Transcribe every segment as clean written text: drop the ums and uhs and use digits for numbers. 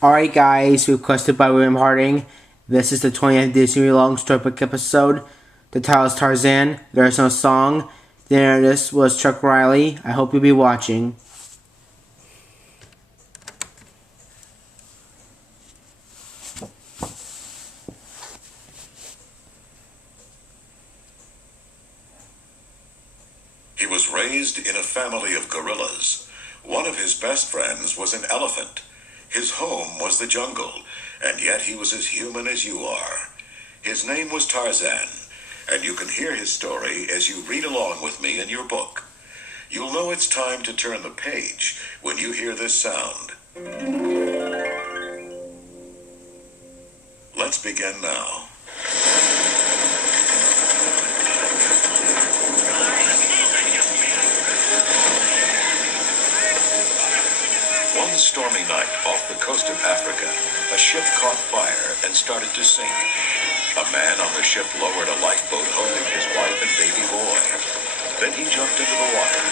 Alright guys, requested by William Harding. This is the 20th Disney Long Storybook episode. The title is Tarzan. There's no song. The narrator was Chuck Riley. I hope you'll be watching. He was raised in a family of gorillas. One of his best friends was an elephant. His home was the jungle, and yet he was as human as you are. His name was Tarzan, and you can hear his story as you read along with me in your book. You'll know it's time to turn the page when you hear this sound. Let's begin now. One stormy night off the coast of Africa, a ship caught fire and started to sink. A man on the ship lowered a lifeboat holding his wife and baby boy. Then he jumped into the water.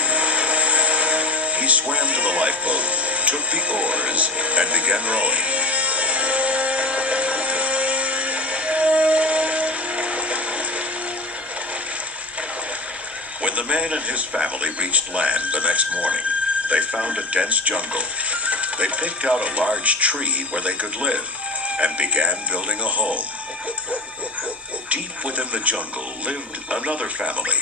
He swam to the lifeboat, took the oars, and began rowing. When the man and his family reached land the next morning, they found a dense jungle. They picked out a large tree where they could live and began building a home. Deep within the jungle lived another family.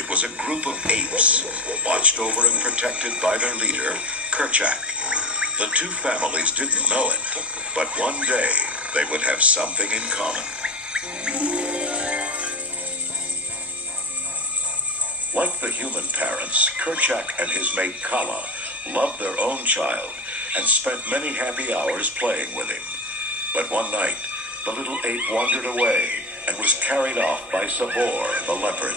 It was a group of apes, watched over and protected by their leader, Kerchak. The two families didn't know it, but one day they would have something in common. Like the human parents, Kerchak and his mate Kala loved their own child and spent many happy hours playing with him. But one night, the little ape wandered away and was carried off by Sabor, the leopard.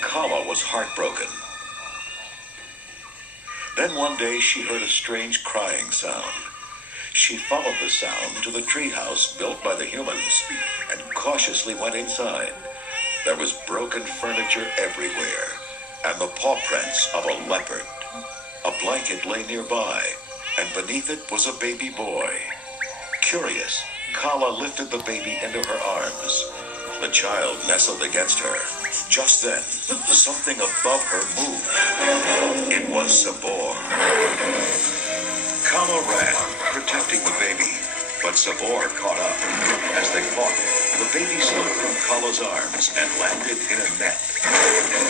Kala was heartbroken. Then one day she heard a strange crying sound. She followed the sound to the treehouse built by the humans and cautiously went inside. There was broken furniture everywhere and the paw prints of a leopard. A blanket lay nearby, and beneath it was a baby boy. Curious, Kala lifted the baby into her arms. The child nestled against her. Just then, something above her moved. It was Sabor. Kala ran, protecting the baby, but Sabor caught up. As they fought, the baby slipped from Kala's arms and landed in a net.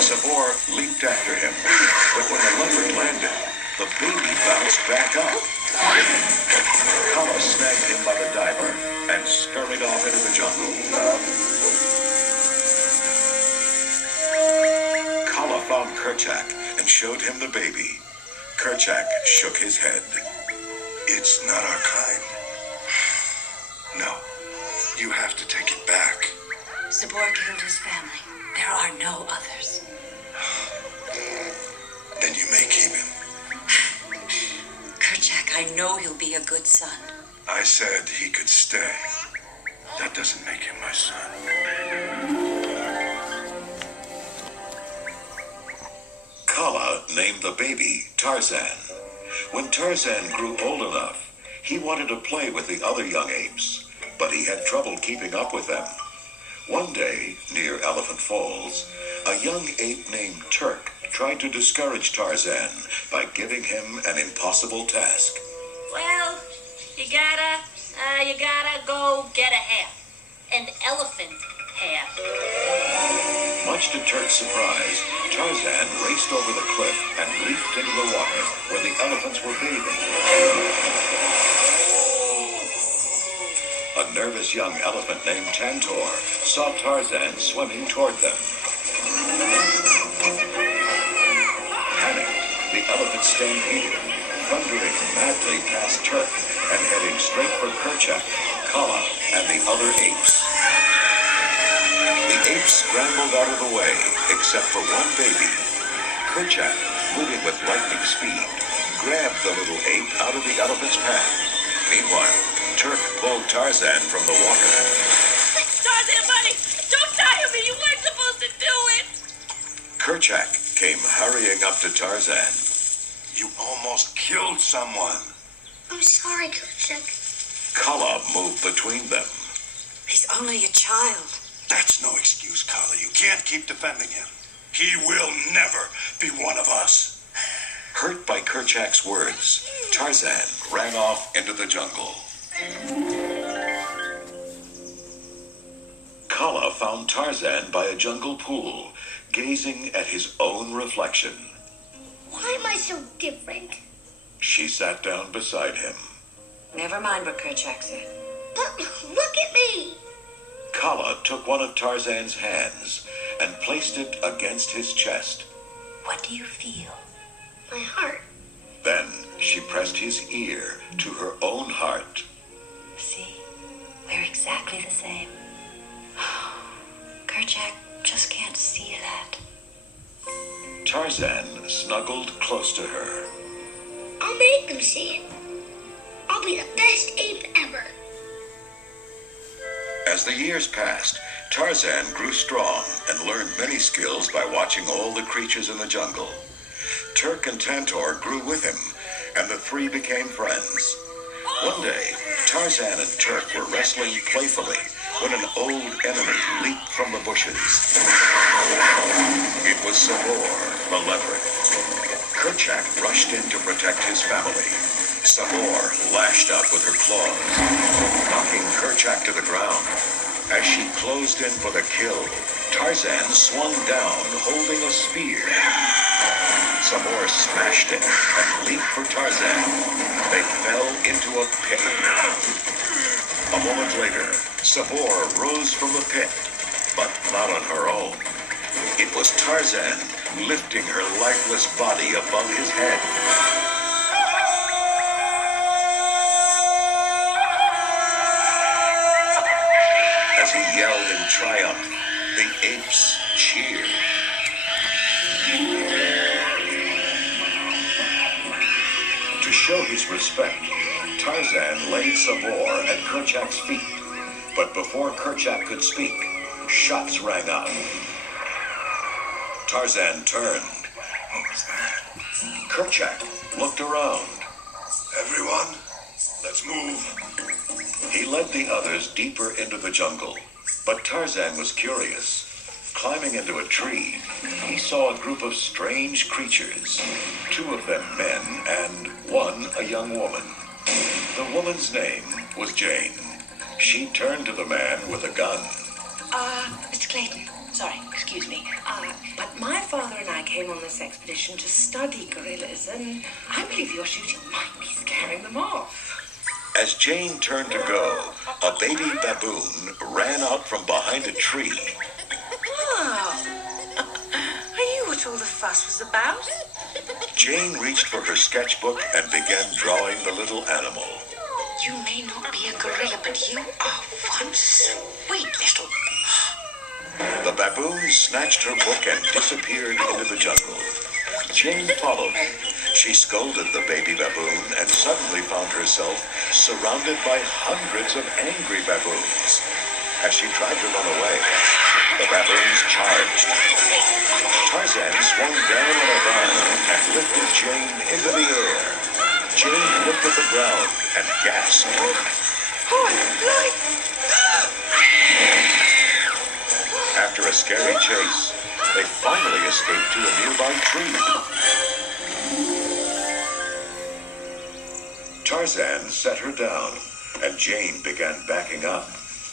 Sabor leaped after him, but when the leopard landed, the baby bounced back up. Kala snagged him by the diaper and scurried off into the jungle. Kala found Kerchak and showed him the baby. Kerchak shook his head. It's not our kind. No, you have to take it back. Sabor killed his family. There are no others. Then you may keep him. Kerchak, I know he'll be a good son. I said he could stay. That doesn't make him my son. Kala named the baby Tarzan. When Tarzan grew old enough, he wanted to play with the other young apes, but he had trouble keeping up with them. One day, near Elephant Falls, a young ape named Turk tried to discourage Tarzan by giving him an impossible task. Well, you gotta go get a half. An elephant half. Much to Turk's surprise, Tarzan raced over the cliff and leaped into the water where the elephants were bathing. A nervous young elephant named Tantor saw Tarzan swimming toward them. Panicked, the elephant stampeded, thundering madly past Turk and heading straight for Kerchak, Kala, and the other apes. The apes scrambled out of the way, except for one baby. Kerchak, moving with lightning speed, grabbed the little ape out of the elephant's path. Meanwhile, Turk pulled Tarzan from the water. Tarzan, buddy! Don't die on me! You weren't supposed to do it! Kerchak came hurrying up to Tarzan. You almost almost killed someone. I'm sorry, Kerchak. Kala moved between them. He's only a child. That's no excuse, Kala. You can't keep defending him. He will never be one of us. Hurt by Kerchak's words, Tarzan ran off into the jungle. Kala found Tarzan by a jungle pool, gazing at his own reflection. Why am I so different? She sat down beside him. Never mind what Kerchak said. But look at me! Kala took one of Tarzan's hands and placed it against his chest. What do you feel? My heart. Then she pressed his ear to her own heart. See? We're exactly the same. Kerchak just can't see that. Tarzan snuggled close to her. I'll make them see it. I'll be the best ape ever. As the years passed, Tarzan grew strong and learned many skills by watching all the creatures in the jungle. Turk and Tantor grew with him, and the three became friends. One day, Tarzan and Turk were wrestling playfully when an old enemy leaped from the bushes. It was Sabor, the leopard. Kerchak rushed in to protect his family. Sabor lashed out with her claws, knocking Kerchak to the ground. As she closed in for the kill, Tarzan swung down, holding a spear. Sabor smashed it and leaped for Tarzan. They fell into a pit. A moment later, Sabor rose from the pit, but not on her own. It was Tarzan lifting her lifeless body above his head. As he yelled in triumph, the apes cheered. To show his respect, Tarzan laid Sabor at Kerchak's feet. But before Kerchak could speak, shots rang out. Tarzan turned. What was that? Kerchak looked around. Everyone, let's move. He led the others deeper into the jungle, but Tarzan was curious. Climbing into a tree, he saw a group of strange creatures, two of them men and one a young woman. The woman's name was Jane. She turned to the man with a gun. Mr. Clayton, sorry, excuse me. But my father and I came on this expedition to study gorillas, and I believe your shooting might be scaring them off. As Jane turned to go, a baby baboon ran out from behind a tree. I knew what all the fuss was about. Jane reached for her sketchbook and began drawing the little animal. You may not be a gorilla, but you are one sweet little... The baboon snatched her book and disappeared into the jungle. Jane followed. She scolded the baby baboon and suddenly found herself surrounded by hundreds of angry baboons. As she tried to run away, the baboons charged. Tarzan swung down on a vine and lifted Jane into the air. Jane looked at the ground and gasped. Oh, life! After a scary chase, they finally escaped to a nearby tree. Tarzan set her down, and Jane began backing up.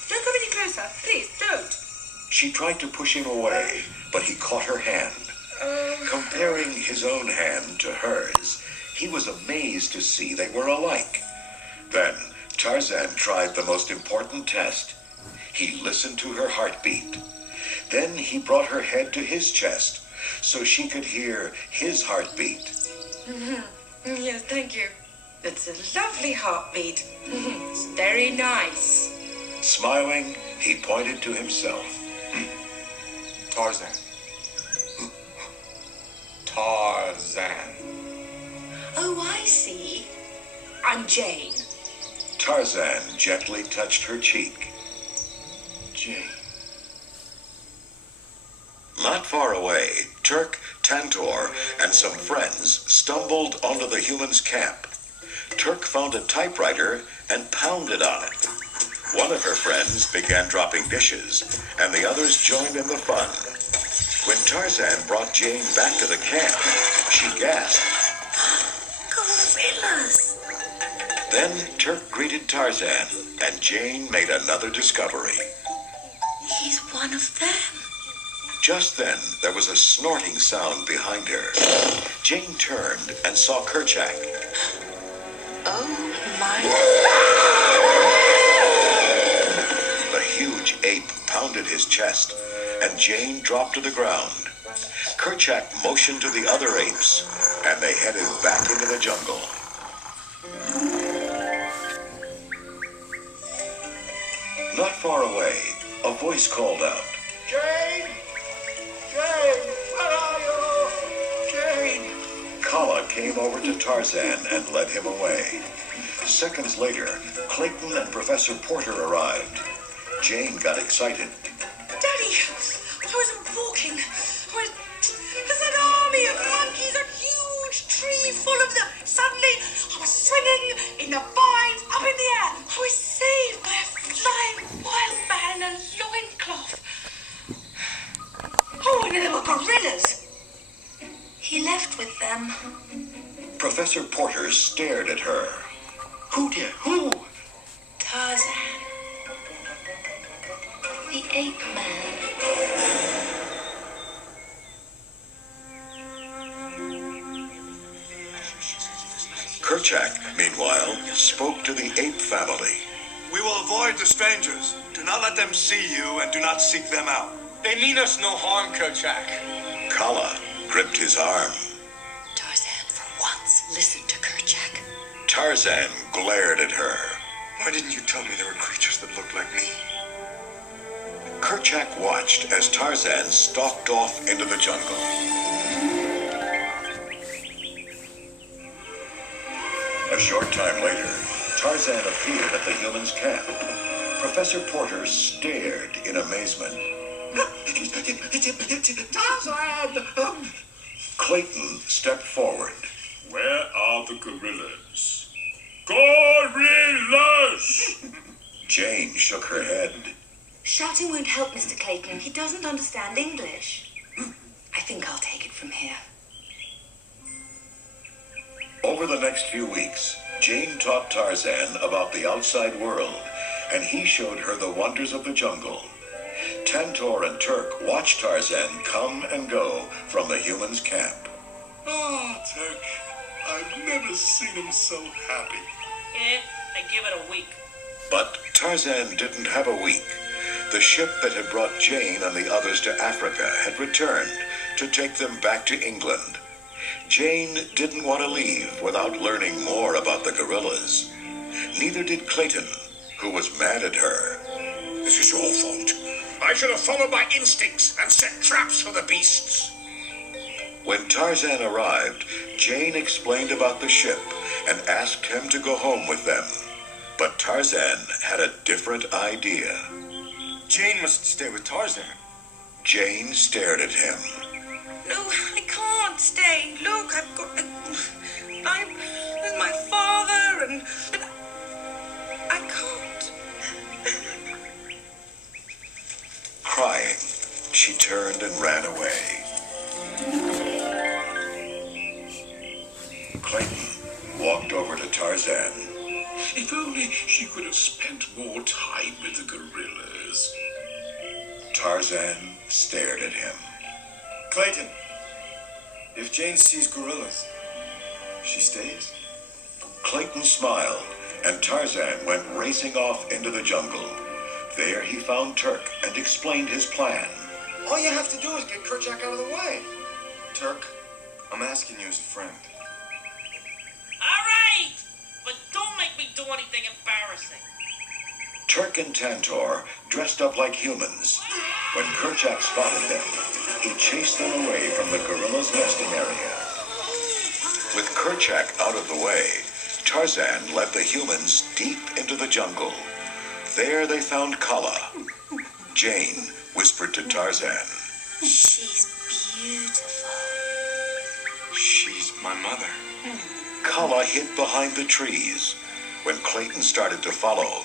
Don't come any closer. Please, don't. She tried to push him away, but he caught her hand. Comparing his own hand to hers, he was amazed to see they were alike. Then Tarzan tried the most important test. He listened to her heartbeat. Then he brought her head to his chest so she could hear his heartbeat. Yes, thank you. It's a lovely heartbeat. It's very nice. Smiling, he pointed to himself. Tarzan. Tarzan. Oh, I see. I'm Jane. Tarzan gently touched her cheek. Jane. Not far away, Turk, Tantor and some friends stumbled onto the humans' camp. Turk found a typewriter and pounded on it. One of her friends began dropping dishes, and the others joined in the fun. When Tarzan brought Jane back to the camp, she gasped. Gorillas! Then Turk greeted Tarzan, and Jane made another discovery. He's one of them. Just then, there was a snorting sound behind her. Jane turned and saw Kerchak. Oh my... The huge ape pounded his chest, and Jane dropped to the ground. Kerchak motioned to the other apes, and they headed back into the jungle. Not far away, a voice called out. Jane! Jane! Where are you? Jane! Kala came over to Tarzan and led him away. Seconds later, Clayton and Professor Porter arrived. Jane got excited. Daddy, I was walking. There's an army of monkeys, a huge tree full of them. Suddenly, I was swinging in the vines up in the air. I was saved by a flying wild man in a loincloth. Oh, and there were gorillas. He left with them. Professor Porter stared at her. Who did? Who? Tarzan. The ape man. Kerchak, meanwhile, spoke to the ape family. We will avoid the strangers. Do not let them see you and do not seek them out. They mean us no harm, Kerchak. Kala gripped his arm. Tarzan, for once, listen to Kerchak. Tarzan glared at her. Why didn't you tell me there were creatures that looked like me? Kerchak watched as Tarzan stalked off into the jungle. A short time later, Tarzan appeared at the humans' camp. Professor Porter stared in amazement. Tarzan! Clayton stepped forward. Where are the gorillas? Gorillas! Jane shook her head. Shouting won't help, Mr. Clayton. He doesn't understand English. I think I'll take it from here. Over the next few weeks, Jane taught Tarzan about the outside world, and he showed her the wonders of the jungle. Tantor and Turk watched Tarzan come and go from the humans' camp. Ah, Turk. I've never seen him so happy. Yeah, I give it a week. But Tarzan didn't have a week. The ship that had brought Jane and the others to Africa had returned to take them back to England. Jane didn't want to leave without learning more about the gorillas. Neither did Clayton, who was mad at her. This is your fault. I should have followed my instincts and set traps for the beasts. When Tarzan arrived, Jane explained about the ship and asked him to go home with them. But Tarzan had a different idea. Jane must stay with Tarzan. Jane stared at him. No, I can't stay. Look, I've got... There's my father and... I can't. Crying, she turned and ran away. Clayton walked over to Tarzan. If only she could have spent more time with the gorillas. Tarzan stared at him. Clayton, if Jane sees gorillas, she stays? Clayton smiled, and Tarzan went racing off into the jungle. There he found Turk and explained his plan. All you have to do is get Kerchak out of the way. Turk, I'm asking you as a friend. All right, but don't make me do anything embarrassing. Turk and Tantor dressed up like humans. When Kerchak spotted them, he chased them away from the gorilla's nesting area. With Kerchak out of the way, Tarzan led the humans deep into the jungle. There they found Kala. Jane whispered to Tarzan. She's beautiful. She's my mother. Kala hid behind the trees. When Clayton started to follow,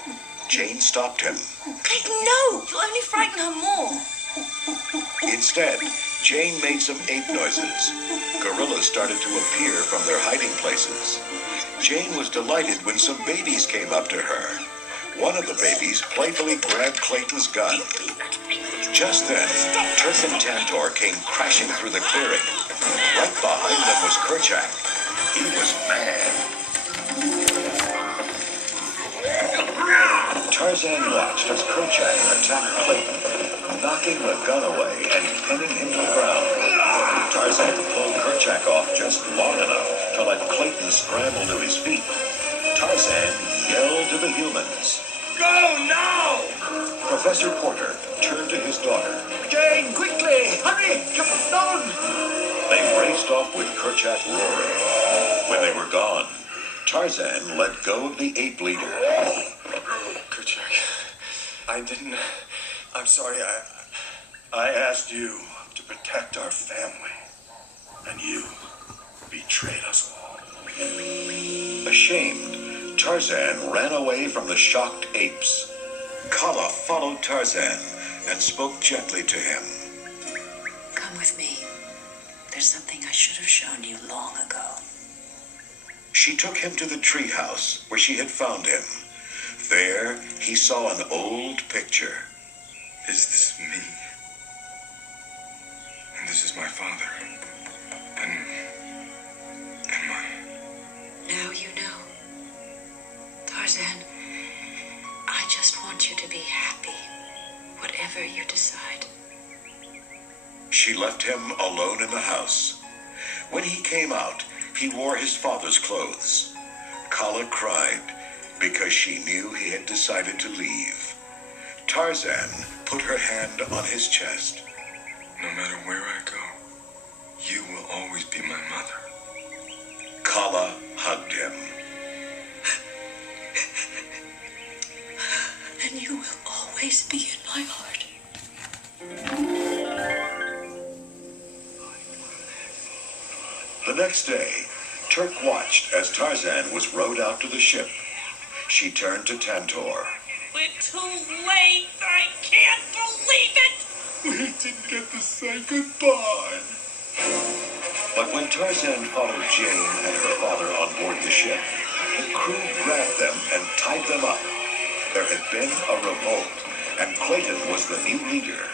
Jane stopped him. Clayton, no! You'll only frighten her more. Instead, Jane made some ape noises. Gorillas started to appear from their hiding places. Jane was delighted when some babies came up to her. One of the babies playfully grabbed Clayton's gun. Just then, Turk and Tantor came crashing through the clearing. Right behind them was Kerchak. He was mad. Tarzan watched as Kerchak attacked Clayton, knocking the gun away and pinning him to the ground. Tarzan pulled Kerchak off just long enough to let Clayton scramble to his feet. Tarzan yelled to the humans. Go now! Professor Porter turned to his daughter. Jane, quickly! Hurry! Come on! They raced off with Kerchak roaring. When they were gone, Tarzan let go of the ape leader. Kerchak, I'm sorry, I asked you to protect our family. And you betrayed us all. Ashamed, Tarzan ran away from the shocked apes. Kala followed Tarzan and spoke gently to him. Come with me. There's something I should have shown you long ago. She took him to the treehouse where she had found him. There, he saw an old picture. Is this me? And this is my father. And my... Now you know. Tarzan, I just want you to be happy, whatever you decide. She left him alone in the house. When he came out, he wore his father's clothes. Kala cried because she knew he had decided to leave. Tarzan put her hand on his chest. No matter where I go, you will always be my mother. Kala hugged him. And you will always be in my heart. The next day, Turk watched as Tarzan was rowed out to the ship. She turned to Tantor. We're too late. I can't believe it. We didn't get to say goodbye. But when Tarzan followed Jane and her father on board the ship, the crew grabbed them and tied them up. There had been a revolt, and Clayton was the new leader.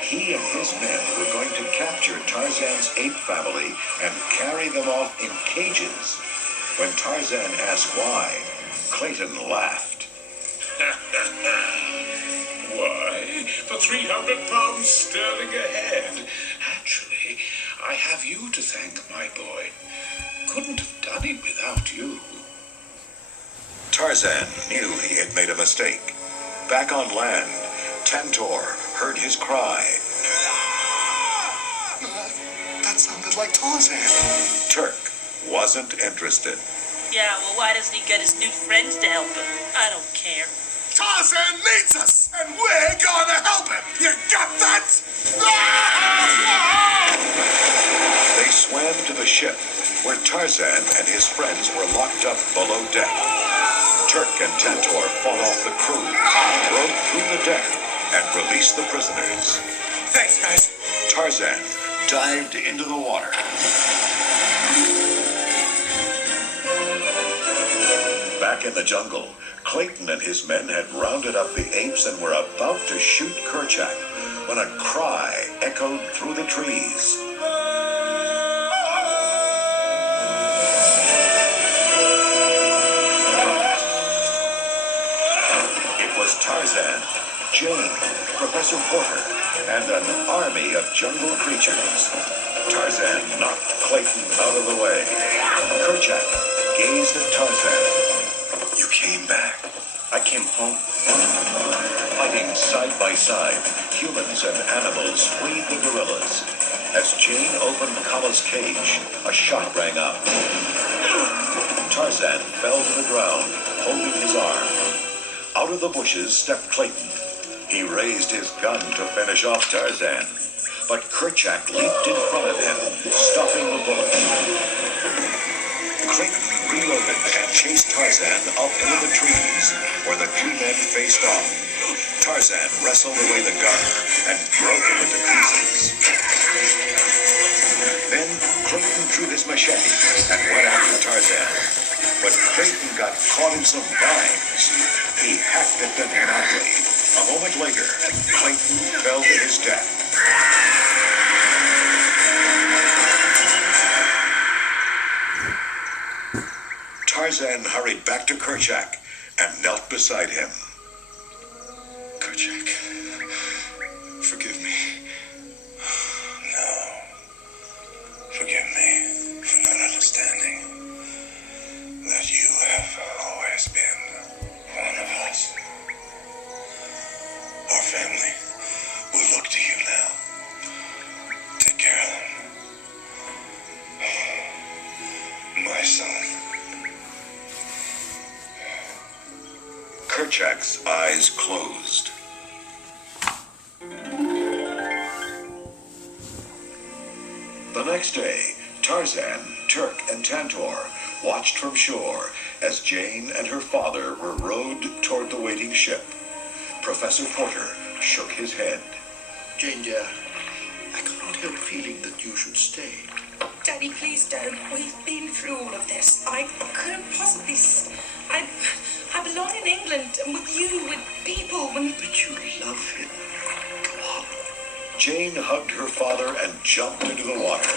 He and his men were going to capture Tarzan's ape family and carry them off in cages. When Tarzan asked why, Clayton laughed. Why, for 300 pounds sterling a head. Actually, I have you to thank, my boy. Couldn't have done it without you. Tarzan knew he had made a mistake. Back on land, Tantor heard his cry. That sounded like Tarzan. Turk wasn't interested. Yeah, well, why doesn't he get his new friends to help him? I don't care. Tarzan needs us, and we're gonna help him. You got that? They swam to the ship, where Tarzan and his friends were locked up below deck. Turk and Tantor fought off the crew, broke through the deck, and released the prisoners. Thanks, guys. Tarzan dived into the water. Back in the jungle, Clayton and his men had rounded up the apes and were about to shoot Kerchak when a cry echoed through the trees. It was Tarzan, Jane, Professor Porter, and an army of jungle creatures. Tarzan knocked Clayton out of the way. Kerchak gazed at Tarzan. You came back. I came home. Fighting side by side, humans and animals freed the gorillas. As Jane opened Kala's cage, a shot rang out. Tarzan fell to the ground, holding his arm. Out of the bushes stepped Clayton. He raised his gun to finish off Tarzan. but Kerchak leaped in front of him, stopping the bullet. Clayton reloaded and chased Tarzan up into the trees, where the two men faced off. Tarzan wrestled away the gun and broke it into pieces. Then Clayton drew his machete and went after Tarzan. But Clayton got caught in some vines. He hacked at them madly. A moment later, Clayton fell to his death. Tarzan hurried back to Kerchak and knelt beside him. Kerchak, forgive me. No. Forgive me for not understanding that you have always been one of us. Our family will look to you now. Take care of them. My son. Kerchak's eyes closed. The next day, Tarzan, Turk, and Tantor watched from shore as Jane and her father were rowed toward the waiting ship. Professor Porter shook his head. Jane, dear, I cannot help feeling that you should stay. Daddy, please don't. We've been through all of this. I couldn't possibly... I belong in England and with you, with people, when... But you love him. Go on. Jane hugged her father and jumped into the water.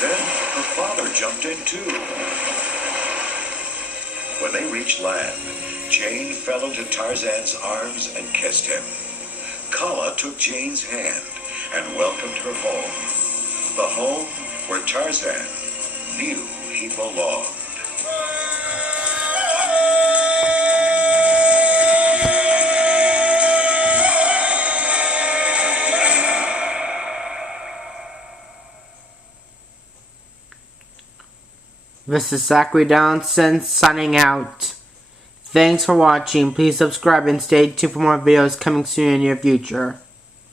Then her father jumped in too. When they reached land, Jane fell into Tarzan's arms and kissed him. Kala took Jane's hand and welcomed her home. The home where Tarzan knew he belonged. This is Zachary Donaldson signing out. Thanks for watching. Please subscribe and stay tuned for more videos coming soon in your future.